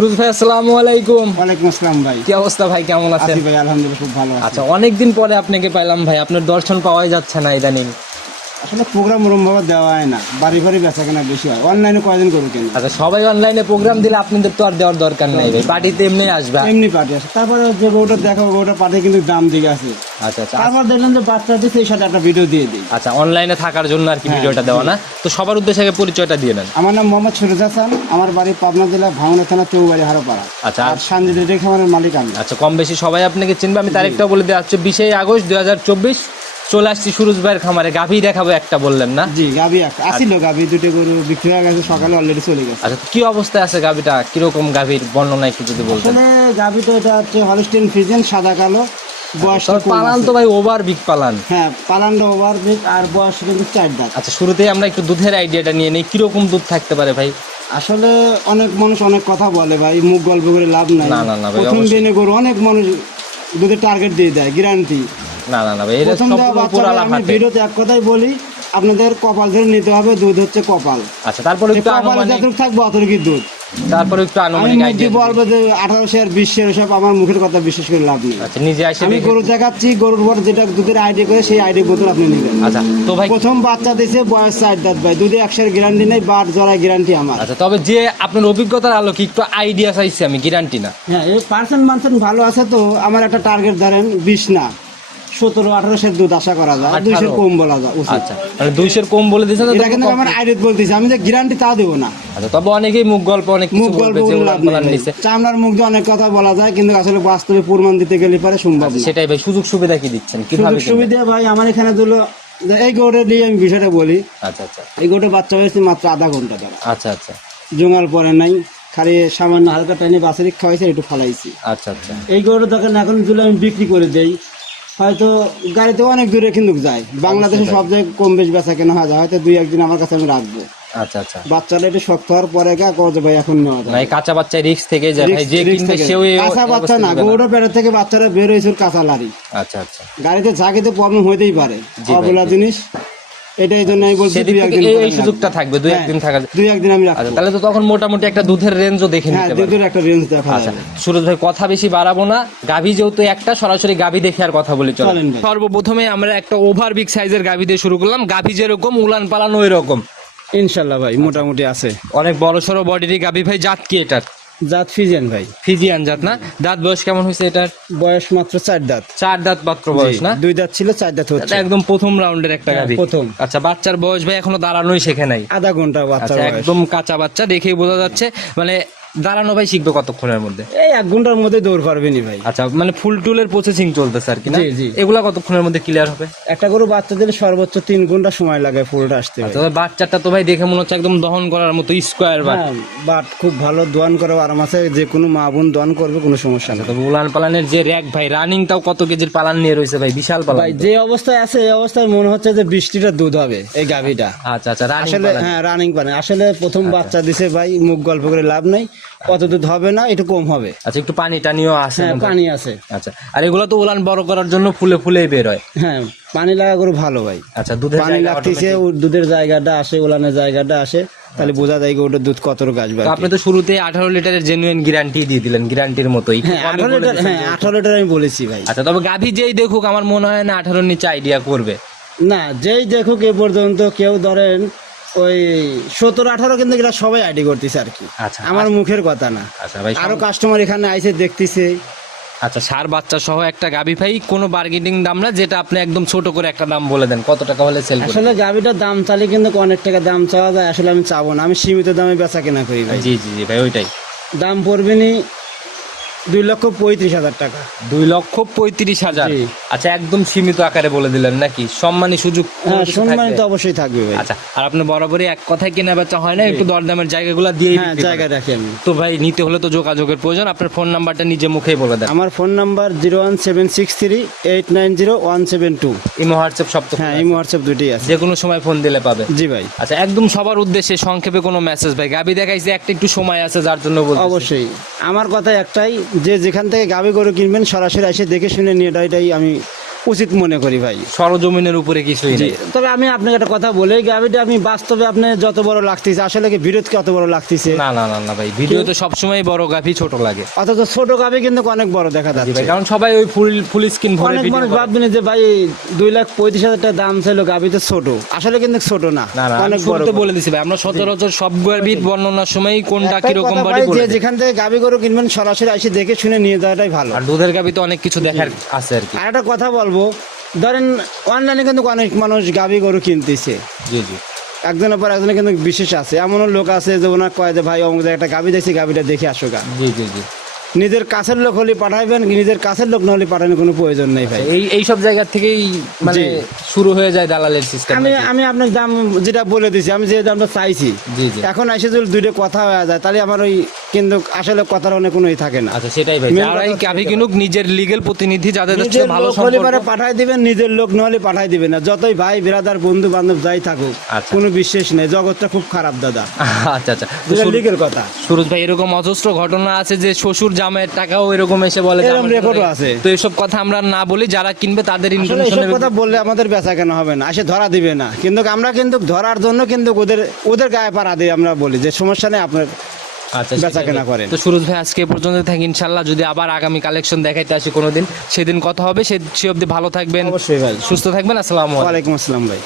ফিরোজ ভাই আসসালামু আলাইকুম। ওয়ালাইকুম আসসালাম ভাই। কি অবস্থা ভাই? কেমন আছেন? আছি ভাই আলহামদুলিল্লাহ খুব ভালো আছি। আচ্ছা অনেকদিন পরে আপনাকে পাইলাম ভাই। আপনার দর্শন পাওয়াই যাচ্ছে না ইদানিং। আসলে প্রোগ্রাম ওরম ভাবে দেওয়া হয় না। বাড়ি বাড়ি বেচা কেনা বেশি হয়। অনলাইনে কয়দিন করে কেন? আচ্ছা সবাই অনলাইনে প্রোগ্রাম দিলে আপনাদের তো আর দেওয়ার দরকার নাই ভাই। পার্টিতে এমনি আসবে। এমনি পার্টি আছে তারপরে যে গরুটা দেখাবো গরুটা পার্টি কিন্তু দাম দিকে আছে। আচ্ছা আচ্ছা। তারপর দেখলাম যে বাচ্চা দিচ্ছে এই সাথে একটা ভিডিও দিয়ে দিই। আচ্ছা অনলাইনে থাকার জন্য আর কি হ্যাঁ, ভিডিওটা দেওয়া না। তো সবার উদ্দেশ্যে আগে পরিচয়টা দিয়ে নেন আমার নাম মোহাম্মদ সুরজ হাসান। আমার বাড়ি পাবনা জেলা ভাঙনা থানা চৌবাড়ি হারোপাড়া। আচ্ছা। আর সানজি ডেরি খামারের মালিক আমি। আচ্ছা কম বেশি সবাই আপনাকে চিনবে। আমি তারিখটাও বলে দেওয়া হচ্ছে বিশে আগস্ট দুই হাজার চব্বিশ। চলে আসছি সুরজ ভাইয়ের খামারে। গাভি দেখাবো একটা বললেন না? জি একটা আসিল গাবি দুটো গরু বিক্রি হয়ে গেছে সকালে অলরেডি চলে গেছে। আচ্ছা কি অবস্থায় আছে গাভিটা? কীরকম গাভির বর্ণনা একটু যদি বলতেন। আসলে তো এটা হচ্ছে হলস্টেন ফিজেন সাদা কালো বয়স পালান তো ভাই ওভার বিগ পালান। হ্যাঁ পালান্ডা ওভার বিগ আর বয়স কিন্তু চার দাঁত। আচ্ছা শুরুতেই আমরা একটু দুধের আইডিয়াটা নিয়ে নেই। কীরকম দুধ থাকতে পারে ভাই? আসলে অনেক মানুষ অনেক কথা বলে ভাই মুখ গল্প করে লাভ নাই। না, না, না ভাই, প্রথম দিনে গরু অনেক মানুষ দুধের টার্গেট দিয়ে দেয় গ্যারান্টি না না না ভাই এটা প্রথম সম্পূর্ণ বাচ্চা পুরা লাফাতে ভিডিওতে এক কথাই বলি আপনাদের কপাল ধরে নিতে হবে দুধ হচ্ছে কপাল। আচ্ছা তারপরে একটু আনুমানিক যতটুকু থাকবে অতটুকু দুধ। তারপরে একটু আনুমানিক আইডিয়া বলব যে আর বিশশো সব আমার মুখের কথা বিশ্বাস করে লাভ নেই। আচ্ছা নিজে আমি গরু দেখাচ্ছি গরুর পর যেটা দুধের করে সেই বোতল আপনি নেবেন। আচ্ছা তো ভাই প্রথম বাচ্চা দিয়েছে বয়স চার দাঁত ভাই। দুধে একশোর গ্যারান্টি নেই বার জড়ায় গ্যারান্টি আমার। আচ্ছা তবে যে আপনার অভিজ্ঞতার আলোকে একটু আইডিয়া চাইছি আমি গ্যারান্টি না। হ্যাঁ এই পার্সেন্ট মানসেন্ট ভালো আছে তো আমার একটা টার্গেট ধরেন বিশ না। সতেরো আঠারোশের দুধ আশা করা যায়। দুইশের কম বলা যায় আচ্ছা মানে দুইশের কম বলে এটা কিন্তু আমার বলতেছি আমি যে গ্যারান্টি তা দেবো না। আচ্ছা তবে অনেকেই মুখ গল্প অনেক মুখ গল্প চামড়ার মুখ দিয়ে অনেক কথা বলা যায় কিন্তু আসলে বাস্তবে প্রমাণ দিতে গেলে পারে সম্ভব সেটাই ভাই সুযোগ সুবিধা কি দিচ্ছেন? সুযোগ সুবিধা ভাই আমার এখানে দিল এই গরুটা নিয়ে আমি বিষয়টা বলি। আচ্ছা আচ্ছা। এই গরুটা বাচ্চা হয়েছে মাত্র আধা ঘণ্টা দ্বারা আচ্ছা আচ্ছা। পরে নাই খালি সামান্য হালকা টাইনে বাছারি খাওয়াইছে একটু ফালাইছি। আচ্ছা আচ্ছা। এই গরুটা দেখেন এখন যদি আমি বিক্রি করে দেই হয়তো গাড়িতে অনেক দূরে কিন্তু যায়। বাংলাদেশে সব জায়গায় কম বেশ বেচা কেনা হয় হয়তো দুই একদিন আমার কাছে আমি রাখব। আচ্ছা আচ্ছা। বাচ্চারা একটু শক্ত হওয়ার পরে গা কবে ভাই এখন নেওয়া যায় কাঁচা বাচ্চা রিস্ক থেকে যায়। ভাই যে কিনবে সেও কাঁচা বাচ্চা না গৌড় পেড়ে থেকে বাচ্চারা বের হয়েছে কাঁচা লারি আচ্ছা আচ্ছা। গাড়িতে ঝাঁকিতে প্রবলেম হইতেই পারে। অবলা জিনিস। এটাই জন্য আমি বলছি দুই একদিন এই- সুযোগটা থাকবে দুই হ্যাঁ, একদিন থাকার দুই একদিন আমি আচ্ছা রাখব তাহলে তো তখন মোটামুটি একটা দুধের রেঞ্জও দেখে হ্যাঁ নিতে পারবে। দুধের একটা রেঞ্জ দেখা আচ্ছা সুরজ ভাই কথা বেশি বাড়াবো না। গাভী যেহেতু একটা সরাসরি গাভী দেখে আর কথা বলি চলো চলেন সর্বপ্রথমে আমরা একটা ওভার বিগ সাইজের গাভী দিয়ে শুরু করলাম। গাভী যেরকম উলান পালানো ওই রকম ইনশাল্লাহ ভাই মোটামুটি আছে। অনেক বড় সড়ো বডির গাভী ভাই জাত কি এটার? জাত ফিজিয়ান ভাই। ফিজিয়ান জাত না? দাঁত বয়স কেমন হয়েছে এটার? বয়স মাত্র চার দাঁত। চার দাঁত মাত্র বয়স না? দুই দাঁত ছিল চার দাঁত হচ্ছে। একদম প্রথম রাউন্ডের একটা গাড়ি গাভী। প্রথম। আচ্ছা বাচ্চার বয়স ভাই এখনও দাঁড়ানোই শেখে নাই। আধা ঘণ্টা বাচ্চা আচ্ছা একদম কাঁচা বাচ্চা দেখেই বোঝা যাচ্ছে। মানে দাঁড়ানো ভাই শিখবে কতক্ষণের মধ্যে? এই এক ঘণ্টার মধ্যে দৌড় পারবে নি ভাই। আচ্ছা মানে ফুল টুলের প্রসেসিং চলতেছে আর কি না? জি, জি। এগুলা কতক্ষণের মধ্যে ক্লিয়ার হবে? একটা গরু বাচ্চা দিলে সর্বোচ্চ তিন ঘণ্টা সময় লাগে ফুলটা আসতে। ভাই। তবে বাচ্চাটা তো ভাই দেখে মনে হচ্ছে একদম দহন করার মতো স্কোয়ার বাট। হ্যাঁ বাট খুব ভালো দোয়ান করে আরাম আছে যে কোনো মা বোন দোয়ান করবে কোনো সমস্যা নেই। তবে উলান পালানের যে র্যাক ভাই রানিং তাও কত কেজির পালান নিয়ে রয়েছে ভাই? বিশাল পালান ভাই যে অবস্থায় আছে এই অবস্থায় মনে হচ্ছে যে বৃষ্টিটা দুধ হবে এই গাভিটা। আচ্ছা আচ্ছা রানিং আসলে হ্যাঁ রানিং পানে আসলে প্রথম বাচ্চা দিছে ভাই মুখ গল্প করে লাভ নাই। কত দুধ হবে না একটু কম হবে। আচ্ছা একটু পানি টানিও আছে হ্যাঁ পানি আছে আচ্ছা আর এগুলো তো উলান বড় করার জন্য ফুলে ফুলেই বের হয়। হ্যাঁ পানি লাগা করে ভালো ভাই। আচ্ছা দুধের পানি লাগতেছে দুধের জায়গাটা আসে ওলানের জায়গাটা আসে তাহলে বোঝা যায় ওটার দুধ কতটুকু আসবে আপনি তো শুরুতে আঠারো লিটারের জেনুইন গ্যারান্টি দিয়ে দিলেন গ্যারান্টির মতোই। হ্যাঁ আঠারো লিটার হ্যাঁ আঠারো লিটার আমি বলেছি ভাই। আচ্ছা তবে গাভী যেই দেখুক আমার মনে হয় না আঠারোর নিচে আইডিয়া করবে। না যেই দেখুক এ পর্যন্ত কেউ ধরেন ওই সতেরো আঠারো কিন্তু এটা সবাই আইডি করতেছে আর কি। আচ্ছা আমার মুখের কথা না। আচ্ছা ভাই আরও কাস্টমার এখানে আইসে দেখতেছে। আচ্ছা সার বাচ্চা সহ একটা গাভী ভাই কোনো বার্গেনিং দাম না যেটা আপনি একদম ছোট করে একটা দাম বলে দেন কত টাকা হলে সেল আসলে গাভিটার দাম চালে কিন্তু অনেক টাকা দাম চাওয়া যায় আসলে আমি চাবো না আমি সীমিত দামে বেচা কেনা করি ভাই। জি জি জি ভাই ওইটাই। দাম পড়বে নি দুই লক্ষ পঁয়ত্রিশ হাজার টাকা। দুই লক্ষ পঁয়ত্রিশ হাজার? জি। আচ্ছা একদম সীমিত আকারে বলে দিলেন নাকি? সম্মানী সুযোগ হ্যাঁ কিছু সম্মানিত থাকবে? অবশ্যই থাকবে ভাই। আচ্ছা আর আপনি বরাবরই এক কথায় কেনা বেচা হয় না? একটু দরদামের জায়গাগুলো দিয়ে হ্যাঁ জায়গা রাখি আমি তো ভাই নিতে হলে তো যোগাযোগের প্রয়োজন। আপনার ফোন নাম্বারটা নিজে মুখেই বলে দেন। আমার phone number zero one seven six three eight nine zero one seven two. Imo WhatsApp সব তো হ্যাঁ এই হোয়াটসঅ্যাপ দুটি আছে। যে কোনো সময় ফোন দিলে পাবে। জি ভাই। আচ্ছা একদম সবার উদ্দেশ্যে সংক্ষেপে কোনো মেসেজ ভাই। গাবি দেখাইছে একটা একটু সময় আছে যার জন্য বলছি অবশ্যই। আমার কথা একটাই যে যেখান থেকে গাবি গরু কিনবেন সরাসরি এসে দেখে শুনে নিয়ে এটাই আমি উচিত মনে করি ভাই। সরজমিনের উপরে কিছুই নেই। তবে আমি আপনাকে একটা কথা বলি গাভিটা আপনি বাস্তবে আপনি যত বড় লাগতেছে আসলে কি বিরোধ কত বড় লাগতেছে? না না না না ভাই ভিডিও তো সবসময় বড় গাভি ছোট লাগে। অথচ ছোট গাভি কিন্তু অনেক বড় দেখা যাচ্ছে ভাই কারণ সবাই ওই ফুল ফুল স্ক্রিন ভরে অনেক মানুষ ভাববেন যে ভাই দুই লাখ পঁয়ত্রিশ হাজার টাকা দাম ছিল গাভিতে ছোট। আসলে কিন্তু ছোট না আমি অনেক বড় শুরুতে বলে দিছি ভাই আমরা সচরাচর সব গাভির বর্ণনার সময় কোনটা কীরকম বাড়ি বলে যে যেখান থেকে গাভি গরু কিনবেন সরাসরি এসে দেখে শুনে নিয়ে যাওয়াটাই ভালো। আর দুধের গাভি তো অনেক কিছু দেখার আছে আর কি। আর একটা কথা বলব ধরেন অনলাইনে কিন্তু অনেক মানুষ গাভি গরু কিনতেছে। জি জি। একজনের পর একজনের কিন্তু বিশেষ আছে। এমনও লোক আছে যে ওনার কয় যে ভাই অমুক একটা গাভি দেখছি গাভিটা দেখে আসো গা। জি জি জি। নিজের কাছের লোক হলে পাঠাইবেন নিজের কাছের লোক না হলে পাঠানোর কোনো প্রয়োজন নেই ভাই। এই এই সব জায়গা থেকেই মানে শুরু হয়ে যায় দালালের সিস্টেম আমি আমি আপনার দাম যেটা বলে দিছি আমি যে দামটা চাইছি এখন এসে যদি দুইটা কথা হয়ে যায় তাহলে আমার ওই কিন্তু আসলে কথার অনেক কোনোই থাকে না। আচ্ছা সেটাই ভাই যারাই কথা গাভি কিনুক নিজের লিগেল প্রতিনিধি যাদের নিজের ভালো লোক হলে পারে পাঠাই দিবেন নিজের লোক না হলে পাঠাই দিবেন না। যতই ভাই বিরাদার বন্ধু বান্ধব যাই থাকুক আচ্ছা। কোনো বিশ্বাস নেই। জগৎটা খুব খারাপ দাদা। আচ্ছা আচ্ছা। যেটা কথা। সুরজ ভাই এরকম অজস্র ঘটনা আছে যে শ্বশুর জামাইয়ের টাকাও এরকম এসে বলে এরকম রেকর্ডও আছে। তো এসব কথা আমরা না বলি যারা কিনবে তাদের ইনফরমেশন কথা বললে আমাদের বেচা কেন হবে না ধরা দিবে না কিন্তু আমরা কিন্তু ধরার জন্য কিন্তু ওদের ওদের গায়ে পাড়া দিয়ে আমরা বলি যে সমস্যা নেই আপনার আচ্ছা কেনা। করেন। তো সুরজ ভাই আজকে পর্যন্ত থাকি ইনশাল্লাহ যদি আবার আগামী কালেকশন দেখাইতে আসি কোনোদিন সেদিন কথা হবে সে অবধি ভালো থাকবেন অবশ্যই ভাই সুস্থ থাকবেন আসসালামু আলাইকুম আসসালাম ভাই